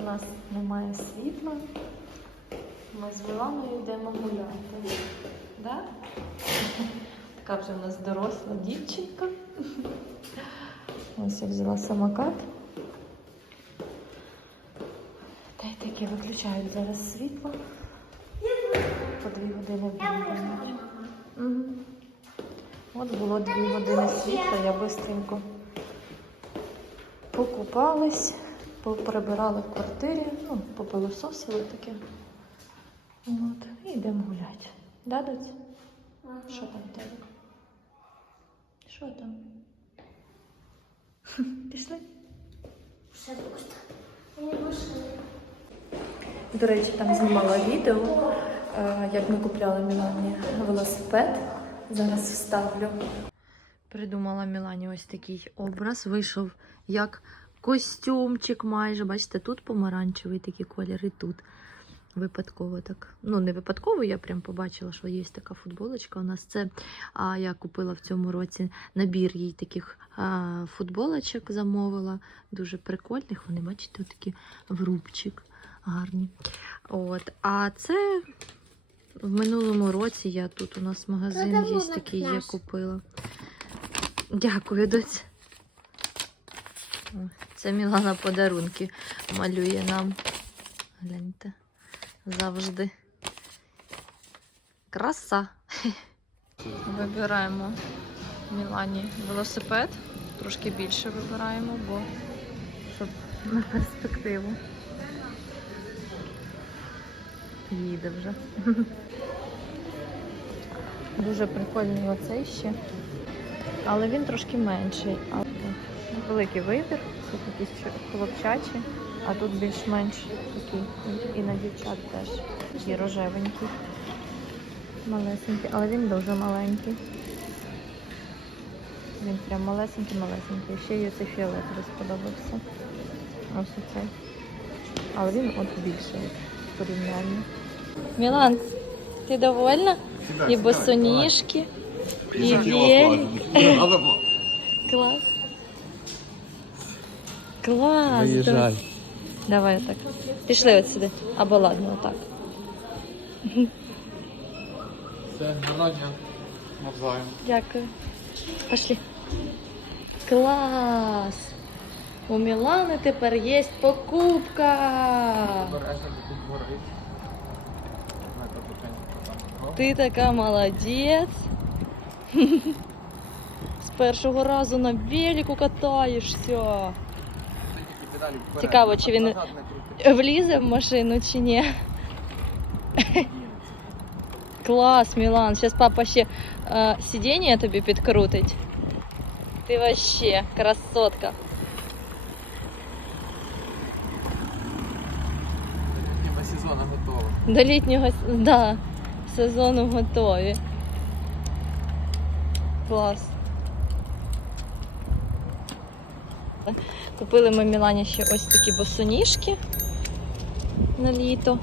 У нас немає світла. Ми з Міланою йдемо гуляти. Да? Така вже в нас доросла дівчинка. Ось я взяла самокат. Та й таке виключають зараз світло. По дві години. Угу. От було дві години світла, я бистренько покупались, поприбирали в квартирі, ну, попилососили таке. От, і йдемо гуляти. Да, доць? Що там в тебе? Що там? Пішли? Все. До речі, там знімала відео, е, як ми купляли Мілані велосипед. Зараз вставлю. Придумала Мілані ось такий образ. Вийшов як костюмчик майже. Бачите, тут помаранчевий такий колір, і тут. Випадково так. Ну, не випадково, я прям побачила, що є така футболочка. У нас це а, я купила в цьому році набір їй таких а, футболочок замовила. Дуже прикольних. Вони, бачите, такі в рубчик гарні. От. А це в минулому році я тут у нас магазин є такий, я купила. Дякую, доць. Це Мілана подарунки малює нам. Гляньте. Завжди. Краса. Вибираємо Мілані велосипед. Трошки більше вибираємо, бо щоб на перспективу. Їде вже. Дуже прикольний оцей ще. Але він трошки менший. Великий вибір. Тут якісь хлопчачі, а тут більш-менш такі. І на дівчат теж. Такий рожевенький. Малесенький, але він дуже маленький. Він прям малесенький-малесенький. Ще й оцей фіолетовий сподобався. Ось оцей. Але він от більший в порівнянні. Мілан, ти довольна? І босоніжки, і велик. Клас. Клас. Виїжджай. Давай так. Пішли от сюди. Або ладно, отак. Все, гарного дня. Навзаєм. Дякую. Пошли. Клас. У Мілани тепер є покупка. Ти така молодець. З першого разу на велику катаєшся. Тільки педалі вперед. Цікаво, чи він- Назад не крути. Влізе в машину чи ні? Клас, Мілан. Зараз папа ще е, сидіння тобі підкрутить. Ти вообще красотка. Літнього сезону готово. До літнього с- да, сезону готові. Клас. Купили ми Мілані ще ось такі босоніжки на літо,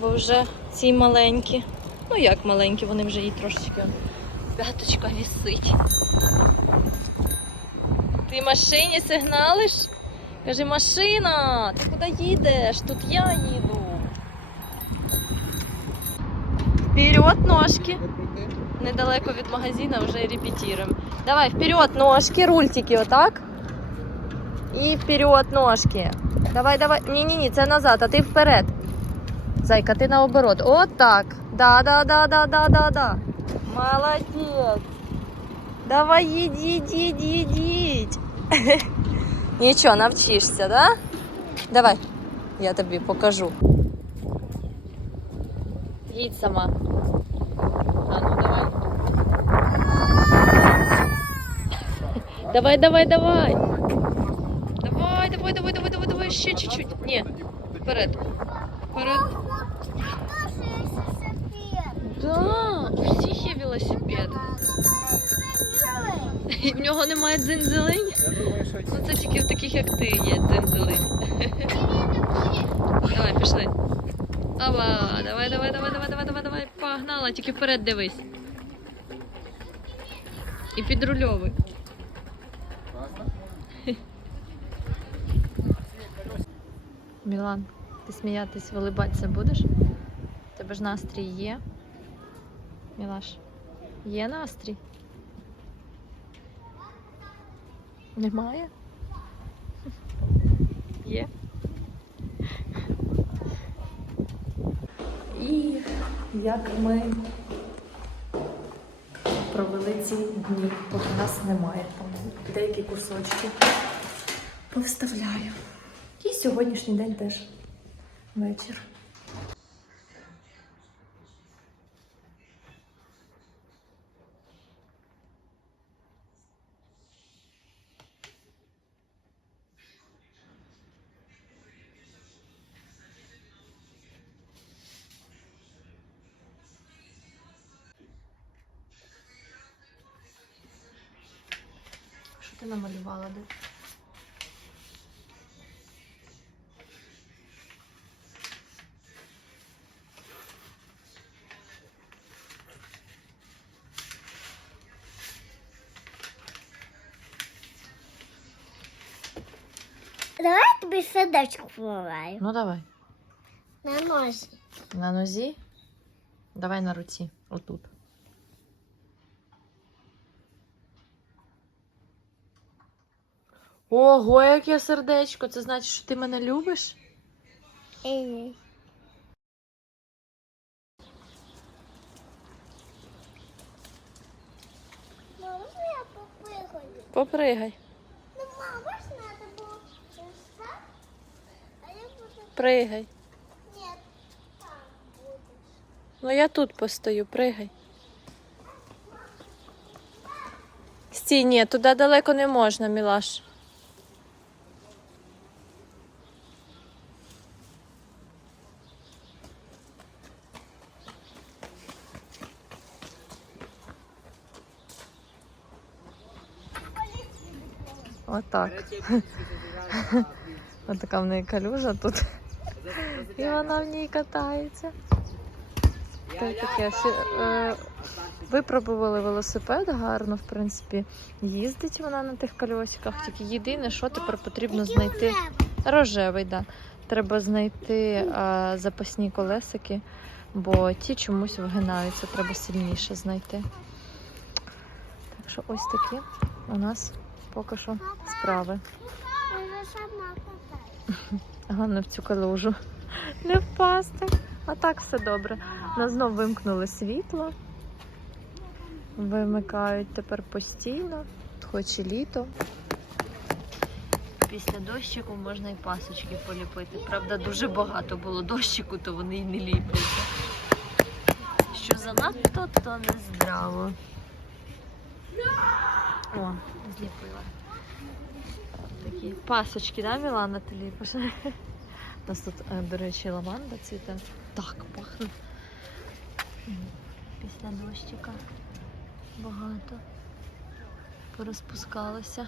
бо вже ці маленькі. Ну як маленькі, вони вже їй трошечки п'яточка вісить. Ти машині сигналиш? Каже, машина, ти куди їдеш? Тут я їду. Вперед ножки. Недалеко від магазина вже репетируємо. Давай, вперед ножки, руль тільки отак. І вперед ножки. Давай, давай. Ні-ні-ні, це назад, а ти вперед. Зайка, ти наоборот. От так. Да, да, да, да, да, да, да. Молодець. Давай, їдь, їдь, їдь, їдь, їдь. Нічого, навчишся, да? Давай, я тобі покажу. Їдь сама. А ну давай. Давай, давай, давай. Давай, давай, давай, давай, давай, давай, ще чуть-чуть. Ні, вперед. Вперед. Да, у всіх є велосипед. І в нього немає дзинзелень. Ну це тільки в таких, як ти, є дзинзелень. Давай, пішли. Ава, давай, давай, давай, давай, давай, давай, давай. Погнала, тільки вперед дивись. І підрульовуй. Мілан, ти сміятись, вилибатися будеш? Тебе ж настрій є. Мілаш, є настрій? Немає? Є. І як ми провели ці дні, поки нас немає. Там деякі кусочки повставляю. Сьогоднішній день теж вечір. Що ти намалювала, де? Тобі сердечко помиваю. Ну давай. На носі. На нозі. Давай на руці. Отут. Ого, яке сердечко. Це значить, що ти мене любиш? Я попригаю. Попригай. Ну, мама, ж надо було ось так, а я буду... Пригай. Ні, так будеш. Ну я тут постою, пригай. Стій, ні, туди далеко не можна, Мілаш. Отак. Отака в неї калюжа тут. І вона в ній катається. Та таке. Ще, е, випробували велосипед гарно, в принципі. Їздить вона на тих кольосиках. Тільки єдине, що тепер потрібно знайти. Рожевий. Да. Треба знайти е, запасні колесики, бо ті чомусь вигинаються, треба сильніше знайти. Так що ось такі у нас поки що справи. Головне в цю калужу не впасти. А так все добре. Нас знов вимкнули світло. Вимикають тепер постійно, хоч і літо. Після дощику можна і пасочки поліпити. Правда, дуже багато було дощику, то вони й не ліпляться. Що занадто, то не здраво. О, зліпила. Такі пасочки, да, Мілана, ти ліпиш? У нас тут, е, до речі, лаванда цвіте. Так пахне. Після дощика багато. Порозпускалося.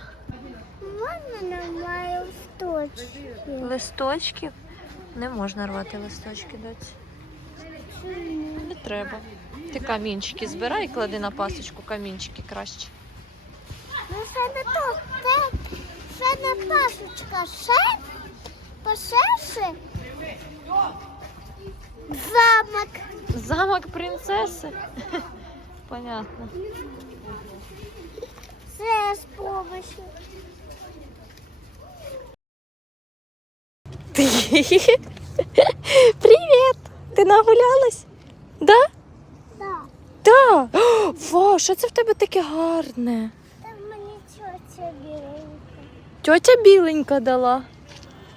Можна немає точки. Листочків. Не можна рвати листочки, доці. Не треба. Ти камінчики збирай і клади на пасочку камінчики краще. Ну, це не то. Це, це не пасочка. Ще, посеше. Замок. Замок принцеси. Понятно. Це з помощью. Привіт! Ти нагулялась? Да? Да. Да. Во, що це в тебе таке гарне? Там мені тетя біленька. Тьотя біленька дала.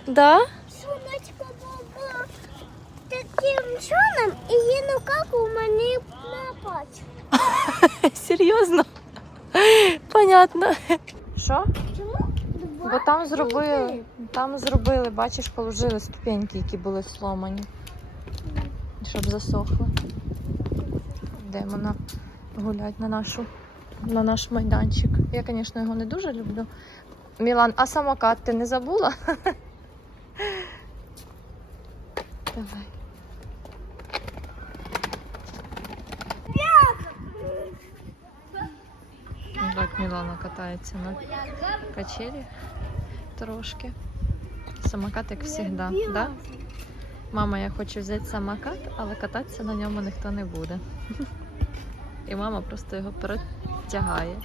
Да? Сонечко було таким чорним, і її ну як у на пачку. Серйозно? Понятно. Що? Чому? Бо там зробили, там зробили, бачиш, положили ступеньки, які були сломані. Щоб засохли. Йдемо на гулять на нашу на наш майданчик. Я, звісно, його не дуже люблю. Мілан, а самокат ти не забула? Давай. Так, Мілана катається на качелі трошки. Самокат, як завжди, да? Мама, я хочу взяти самокат, але кататися на ньому ніхто не буде. І мама просто його протягає,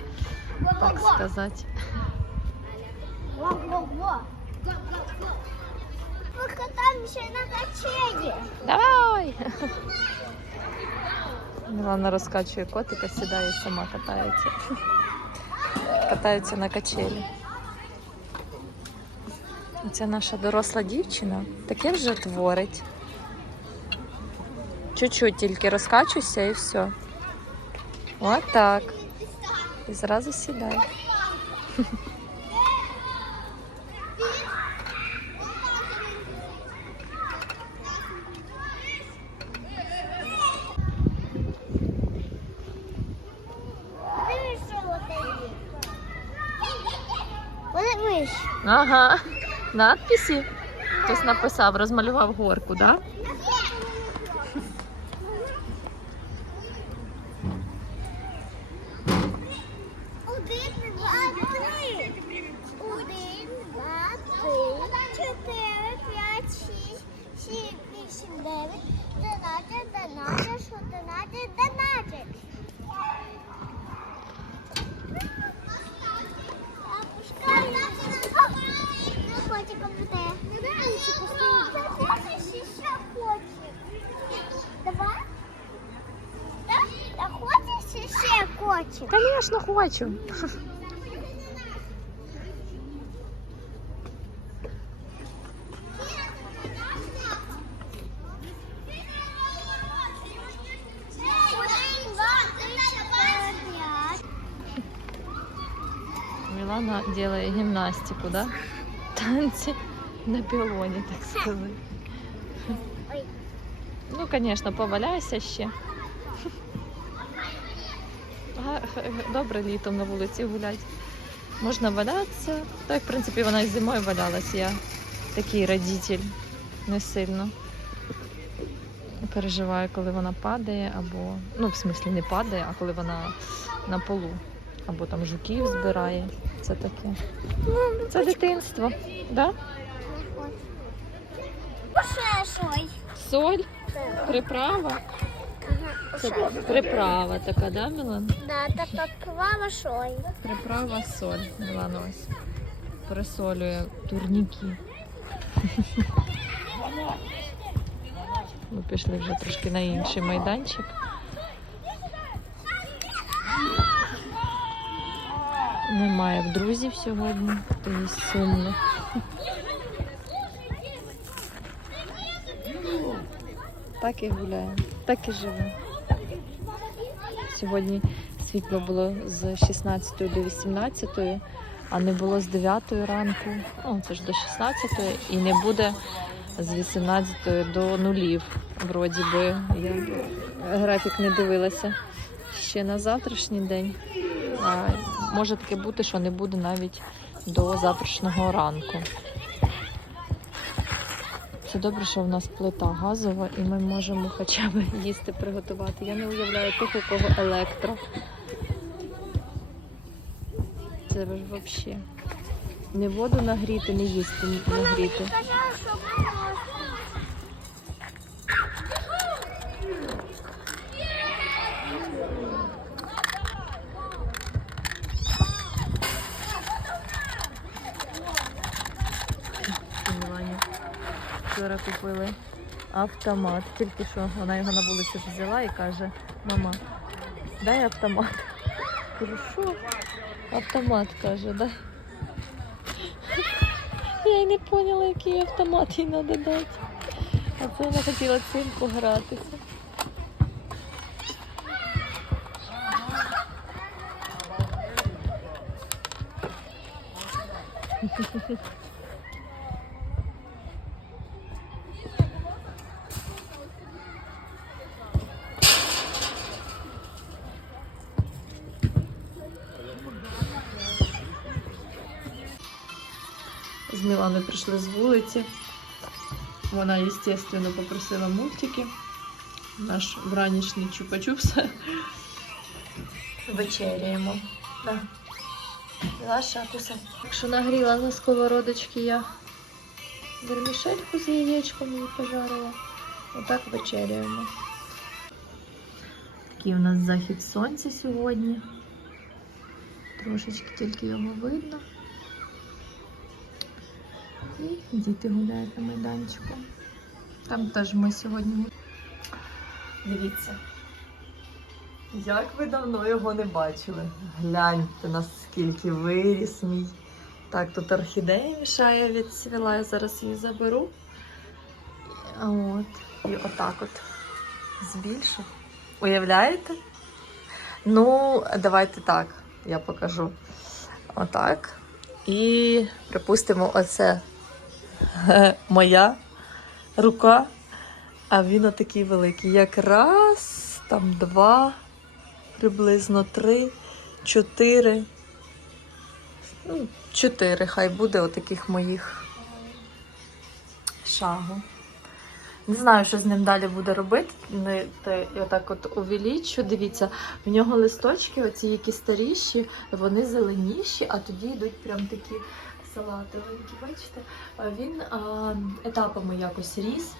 так сказати. Во-во-во. Покатаемся на качелі. Давай! Мілана розкачує котика, сідає і сама катається. Катаються на качелі. Це наша доросла дівчина таке вже творить. Чуть-чуть тільки розкачуйся і все. От так. І зразу сідай. Ага. Надписи. Хтось написав, розмалював горку, так? Да? Один, два, три. Один, два, три, чотири, п'ять, шість, сім, вісім, дев'ять, дванадцять, дванадцять, одинадцять, дванадцять. Котиком буде. Давай. Так? Та хочеш ще котик? Звісно, хочу. Один, два, три, чотири, п'ять. Мілана делає гімнастику, да? Танці на пілоні, так сказати. Ой. Ну, звісно, поваляйся ще. Добре літом на вулиці гуляти. Можна валятися. Так, в принципі, вона і зимою валялась. Я такий радитель не сильно. Переживаю, коли вона падає, або, ну, в смислі, не падає, а коли вона на полу. Або там жуків збирає. Це таке. Це дитинство. Да? Соль, приправа. Це приправа така, да, Мілан? Да, так как клавашой. Приправа соль. Мілана ось присолює турніки. Ми пішли вже трошки на інший майданчик. Немає в друзів сьогодні, то є сумно. Так і гуляємо, так і живемо. Сьогодні світло було з 16 до 18, а не було з 9 ранку. Ну, це ж до 16 і не буде з 18 до нулів. Вроді би я графік не дивилася ще на завтрашній день. А може таке бути, що не буде навіть до завтрашнього ранку. Це добре, що в нас плита газова, і ми можемо хоча б їсти приготувати. Я не уявляю тих, у кого електро. Це ж взагалі. Не воду нагріти, не їсти нагріти. Сказала, що можна. Мілані вчора купили автомат. Тільки що вона його на вулиці взяла і каже: мама, дай автомат. Кажу, що? Автомат каже, дай. Я й не поняла, який автомат їй треба дати. А це вона хотіла цим погратися. Міланою прийшли з вулиці. Вона, звісно, попросила мультики. Наш вранішній чупа-чупс. Вечеряємо. Да. Так що нагріла на сковородочки я вермішельку з яєчком її пожарила. Отак вечеряємо. Такий у нас захід сонця сьогодні. Трошечки тільки його видно. І діти гуляють на майданчику. Там теж ми сьогодні. Дивіться. Як ви давно його не бачили? Гляньте, наскільки виріс мій. Так, тут орхідея мішає відцвіла, я зараз її заберу. От. І отак от збільшу. Уявляєте? Ну, давайте так, я покажу. Отак. І припустимо, оце моя рука, а він отакий великий. Якраз там два, приблизно три, чотири. Ну, чотири, хай буде отаких моїх шагу. Не знаю, що з ним далі буде робити. Я так от увеличу. Дивіться, в нього листочки, оці які старіші, вони зеленіші, а тоді йдуть прям такі салатовенькі. Бачите? Він етапами якось ріс.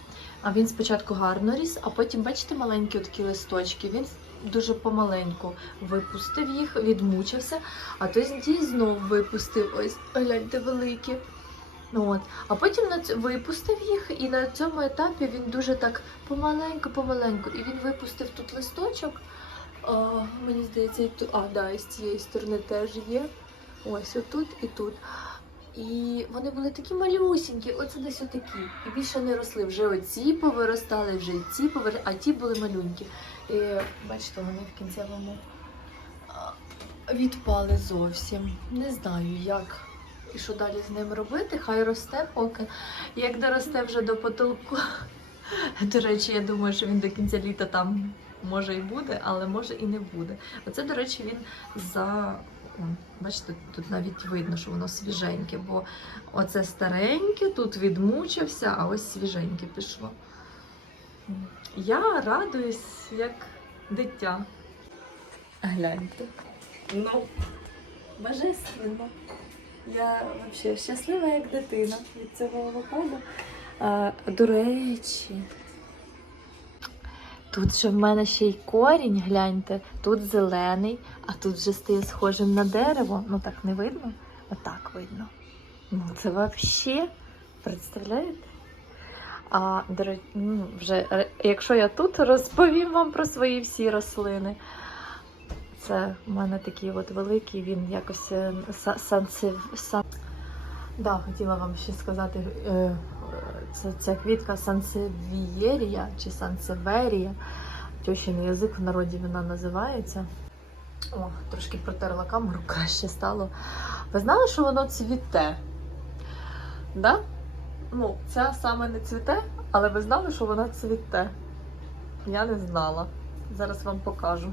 А він спочатку гарно ріс, а потім, бачите, маленькі такі листочки. Він дуже помаленьку випустив їх, відмучився, а тоді знов випустив. Ось, гляньте, великі. От. А потім випустив їх, і на цьому етапі він дуже так помаленьку-помаленьку. І він випустив тут листочок. А, мені здається, і тут. А, да, і з цієї сторони теж є. Ось отут і тут. І вони були такі малюсінькі, оце десь отакі. І більше не росли. Вже оці повиростали, вже ці повиростали, а ті були малюнькі. І бачите, вони в кінцевому відпали зовсім. Не знаю, як і що далі з ним робити. Хай росте поки. Як доросте вже до потолку. До речі, я думаю, що він до кінця літа там може і буде, але може і не буде. Оце, до речі, він за. Бачите, тут навіть видно, що воно свіженьке, бо оце стареньке, тут відмучився, а ось свіженьке пішло. Я радуюсь, як дитя. Гляньте. Ну, божественно. Я взагалі щаслива, як дитина від цього авокадо. До речі, тут же в мене ще й корінь, гляньте, тут зелений, а тут вже стає схожим на дерево. Ну так не видно? Отак видно. Ну це взагалі, представляєте? А ну, вже, е, якщо я тут розповім вам про свої всі рослини. Це в мене такий от великий, він якось е, са- сан... Да, хотіла вам ще сказати, е, це, ця квітка сансевієрія чи сансеверія. Тьощин язик в народі вона називається. О, трошки протерла камеру, краще стало. Ви знали, що воно цвіте? Да? Ну, ця саме не цвіте, але ви знали, що вона цвіте? Я не знала. Зараз вам покажу.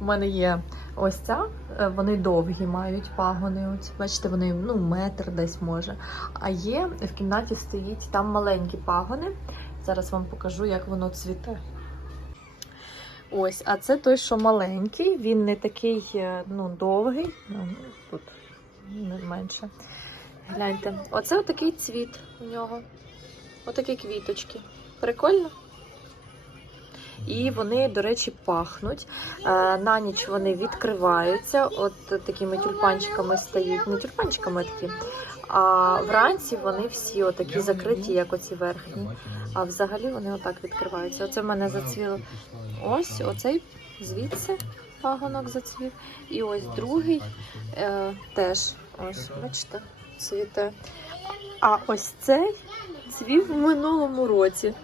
У мене є ось ця, е, вони довгі мають пагони. Оці, бачите, вони ну, метр десь може. А є в кімнаті стоїть там маленькі пагони. Зараз вам покажу, як воно цвіте. Ось, а це той, що маленький, він не такий е, ну, довгий. Ну, тут не менше. Гляньте, оце отакий цвіт у нього. Отакі квіточки. Прикольно? І вони, до речі, пахнуть. Е, На ніч вони відкриваються, от такими тюльпанчиками стають. Не тюльпанчиками такі. А вранці вони всі отакі закриті, як оці верхні. А взагалі вони отак відкриваються. Оце в мене зацвіло. Ось оцей звідси пагонок зацвів. І ось другий е, теж. Ось, бачите, цвіте. А ось цей цвів в минулому році.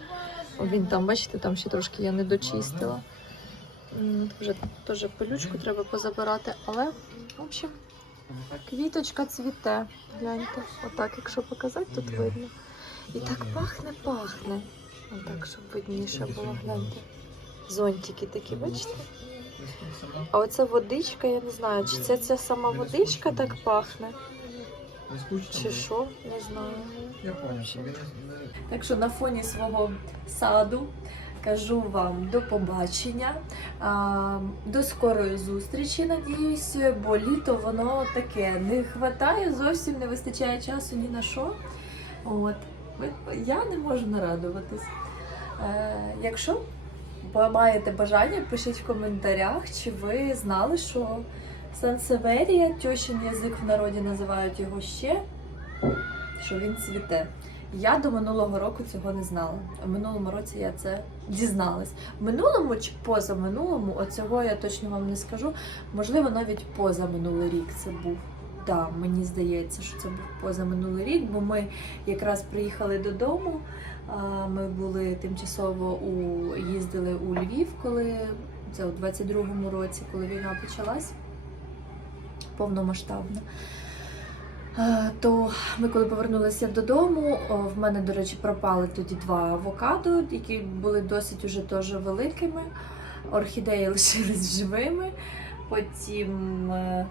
Він там, бачите, там ще трошки я не дочистила. Вже теж пилючку треба позабирати, але, в общем, квіточка цвіте. Гляньте, отак, якщо показати, тут видно. І так пахне, пахне. Отак, щоб видніше було, гляньте. Зонтики такі, бачите? А оце водичка, я не знаю, чи це ця сама водичка так пахне, чи що, не знаю. Так що на фоні свого саду кажу вам до побачення, до скорої зустрічі, надіюсь, бо літо воно таке не вистачає, зовсім не вистачає часу ні на що. От. Я не можу нарадуватись. Е, якщо маєте бажання, пишіть в коментарях, чи ви знали, що Сансеверія, тьощин язик в народі називають його ще, що він цвіте. Я до минулого року цього не знала. В минулому році я це дізналась. В минулому чи позаминулому, оцього я точно вам не скажу. Можливо, навіть позаминулий рік це був. Так, мені здається, що це був позаминулий рік, бо ми якраз приїхали додому. Ми були тимчасово у їздили у Львів, коли це у 22-му році, коли війна почалась повномасштабно. Е, То ми, коли повернулися додому, в мене, до речі, пропали тоді два авокадо, які були досить уже теж великими. Орхідеї лишились живими. Потім, е,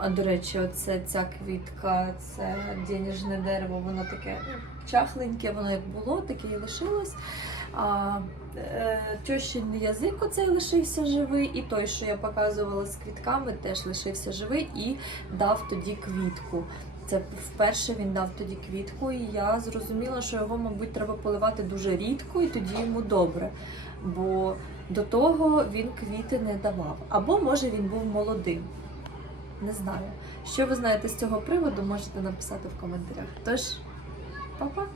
а, до речі, оце ця квітка, це денежне дерево, воно таке чахленьке, воно як було, таке і лишилось. А е, тьощин язик оцей лишився живий, і той, що я показувала з квітками, теж лишився живий і дав тоді квітку. Це вперше він дав тоді квітку, і я зрозуміла, що його, мабуть, треба поливати дуже рідко, і тоді йому добре. Бо до того він квіти не давав. Або може він був молодим. Не знаю. Що ви знаєте з цього приводу, можете написати в коментарях. Тож, па-па!